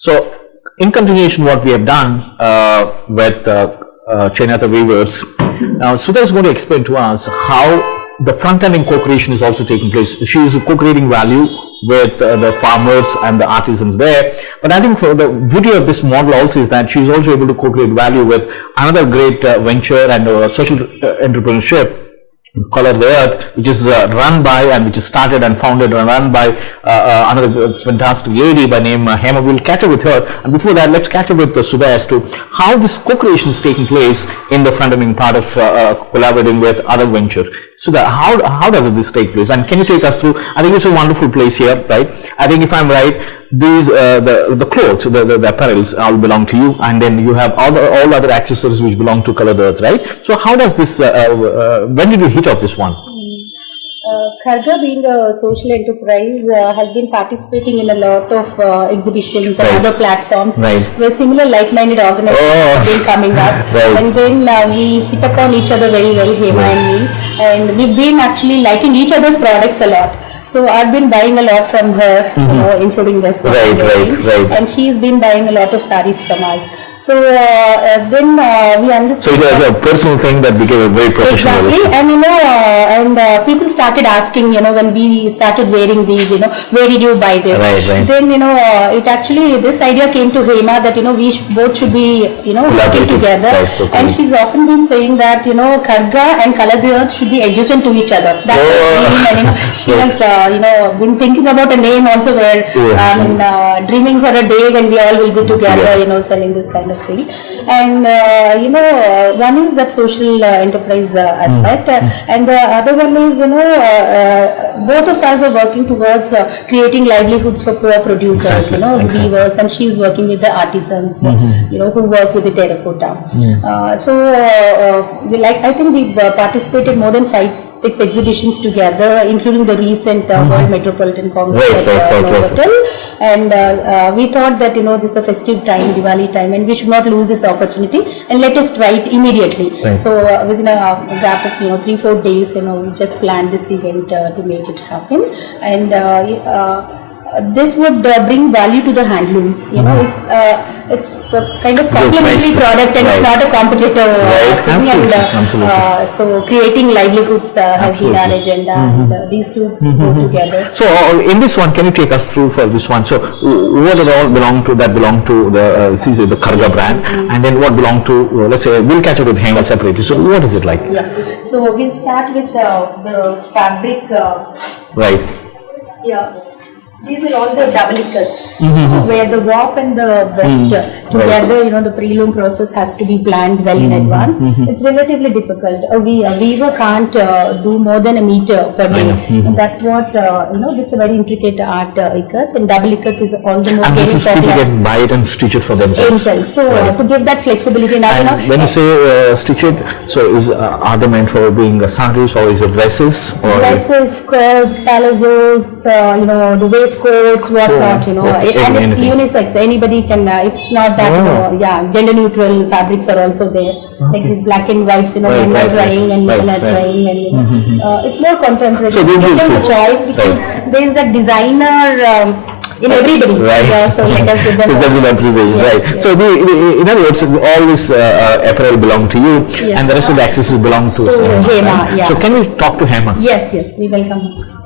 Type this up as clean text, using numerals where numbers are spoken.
So, in continuation, what we have done with Chainatha Weavers, now Sudha is going to explain to us how the front-ending co-creation is also taking place. She is co-creating value with the farmers and the artisans there. But I think for the beauty of this model also is that she is also able to co-create value with another great venture and social entrepreneurship, Color the Earth, which is run by and which is started and founded and run by another fantastic lady by name Hema. We'll catch up with her, and before that let's catch up with Sudha as to how this co-creation is taking place in the front-ending part of collaborating with other venture. Sudha, how does this take place, and can you take us through? I think it's a wonderful place here, right? I think if I'm right, these the clothes, the apparels all belong to you, and then you have all other accessories which belong to Color the Earth, right? So how does this, when did you hit off this one? Kharga, being a social enterprise, has been participating in a lot of exhibitions and other platforms where similar like-minded organizations have been coming up. And then we hit upon each other very well, Hema and me, and we've been actually liking each other's products a lot. So I've been buying a lot from her, you know, including this one. And she's been buying a lot of saris from us. So then we understood. So it was a personal thing that became a very professional. Exactly, and you know, people started asking, you know, when we started wearing these, you know, where did you buy this? Then, you know, it actually, this idea came to Hema that, you know, we both should be, you know, working together. And she's often been saying that, you know, Kharga and Color the Earth should be adjacent to each other. That's and, you know, she has, you know, been thinking about a name also where, dreaming for a day when we all will be together, you know, selling this kind of thing. And you know, one is that social enterprise aspect, and the other one is, you know, both of us are working towards creating livelihoods for poor producers, you know, weavers, and she's working with the artisans, you know, who work with the terracotta. So like, I think we've participated more than 5-6 exhibitions together, including the recent World Metropolitan Congress at Novotel. And we thought that, you know, this is a festive time, Diwali time, and we should not lose this opportunity, and let us try it immediately. So within a gap of, you know, 3-4 days, you know, we just planned this event to make it happen. And this would bring value to the handloom. You know, it's a kind of complementary product, and it's not a competitor thing. And so creating livelihoods has been our agenda, and these two go together. So in this one, can you take us through for this one? So what all belong to the Kharga brand, and then what belong to, let's say, we'll catch up with Hema separately. So what is it like? Yeah. So we'll start with the fabric. Yeah. These are all the double cuts, where the warp and the weft together, you know, the pre-loom process has to be planned well in advance. It's relatively difficult. A weaver can't do more than a meter per day. And that's what, you know, it's a very intricate art ikat, and double ikat is all the more. And this is people can buy it and stitch it for themselves. So to give that flexibility. Now, and when you say stitch it, so are they meant for being saris, or is it dresses? Or dresses, skirts, palazzos, you know, the waistcoats, whatnot, you know, and it's unisex. Anybody can. It's not that, you know, gender neutral fabrics are also there. Like these black and whites, you know, men are drying and men are drying, and you know, it's more contemporary. So give them the choice, because there is that designer. In everybody, so let us give them. So in other words, all this apparel belong to you, and the rest of the accessories belong to Hema. So can we talk to Hema? Yes, we welcome her.